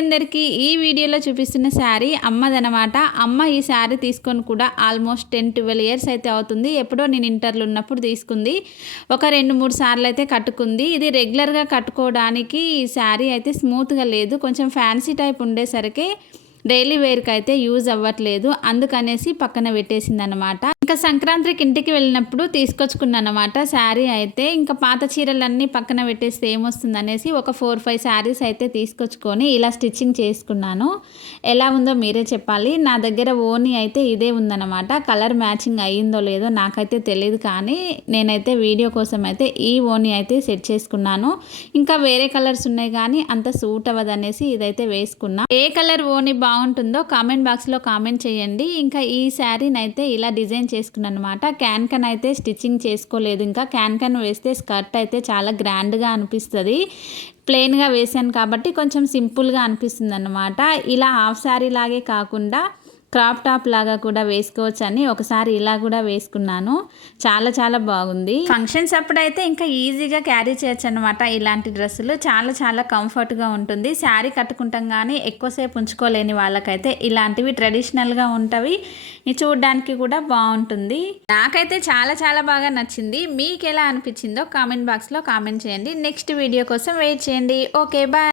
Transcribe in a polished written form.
అందరికీ ఈ వీడియోలో చూపిస్తున్న శారీ అమ్మదనమాట. అమ్మ ఈ శారీ తీసుకొని కూడా ఆల్మోస్ట్ 10-12 ఇయర్స్ అయితే అవుతుంది. ఎప్పుడో నేను ఇంటర్లో ఉన్నప్పుడు తీసుకుంది. ఒక 2-3 సార్లు అయితే కట్టుకుంది. ఇది రెగ్యులర్గా కట్టుకోవడానికి ఈ శారీ అయితే స్మూత్గా లేదు, కొంచెం ఫ్యాన్సీ టైప్ ఉండేసరికి డైలీ వేర్కి అయితే యూజ్ అవ్వట్లేదు. అందుకనేసి పక్కన పెట్టేసింది అనమాట. ఇంకా సంక్రాంతికి ఇంటికి వెళ్ళినప్పుడు తీసుకొచ్చుకున్నాను అనమాట శారీ అయితే. ఇంకా పాత చీరలన్నీ పక్కన పెట్టేస్తే ఏమొస్తుంది అనేసి ఒక 4-5 శారీస్ అయితే తీసుకొచ్చుకొని ఇలా స్టిచ్చింగ్ చేసుకున్నాను. ఎలా ఉందో మీరే చెప్పాలి. నా దగ్గర ఓనీ అయితే ఇదే ఉందన్నమాట. కలర్ మ్యాచింగ్ అయ్యిందో లేదో నాకైతే తెలియదు, కానీ నేనైతే వీడియో కోసం అయితే ఈ ఓనీ అయితే సెట్ చేసుకున్నాను. ఇంకా వేరే కలర్స్ ఉన్నాయి కానీ అంత సూట్ అవ్వదు అనేసి ఇదైతే వేసుకున్నా. ఏ కలర్ ఓనీ బాగుంటుందో కామెంట్ బాక్స్లో కామెంట్ చేయండి. ఇంకా ఈ శారీని అయితే ఇలా డిజైన్ చేసుకున్నాను అనమాట. క్యాన్ అయితే స్టిచ్చింగ్ చేసుకోలేదు. ఇంకా క్యాన్ వేస్తే స్కర్ట్ అయితే చాలా గ్రాండ్గా అనిపిస్తుంది. ప్లెయిన్గా వేసాను కాబట్టి కొంచెం సింపుల్గా అనిపిస్తుంది అన్నమాట. ఇలా హాఫ్ శారీ లాగే కాకుండా క్రాప్ టాప్ లాగా కూడా వేసుకోవచ్చు అని ఒకసారి ఇలా కూడా వేసుకున్నాను. చాలా చాలా బాగుంది. ఫంక్షన్స్ అప్పుడైతే ఇంకా ఈజీగా క్యారీ చేయొచ్చు అనమాట. ఇలాంటి డ్రెస్సులు చాలా చాలా కంఫర్ట్గా ఉంటుంది. శారీ కట్టుకుంటాం కానీ ఎక్కువసేపు ఉంచుకోలేని వాళ్ళకైతే ఇలాంటివి ట్రెడిషనల్గా ఉంటవి, చూడడానికి కూడా బాగుంటుంది. నాకైతే చాలా చాలా బాగా నచ్చింది. మీకు ఎలా అనిపించిందో కామెంట్ బాక్స్లో కామెంట్ చేయండి. నెక్స్ట్ వీడియో కోసం వెయిట్ చేయండి. Okay, bye.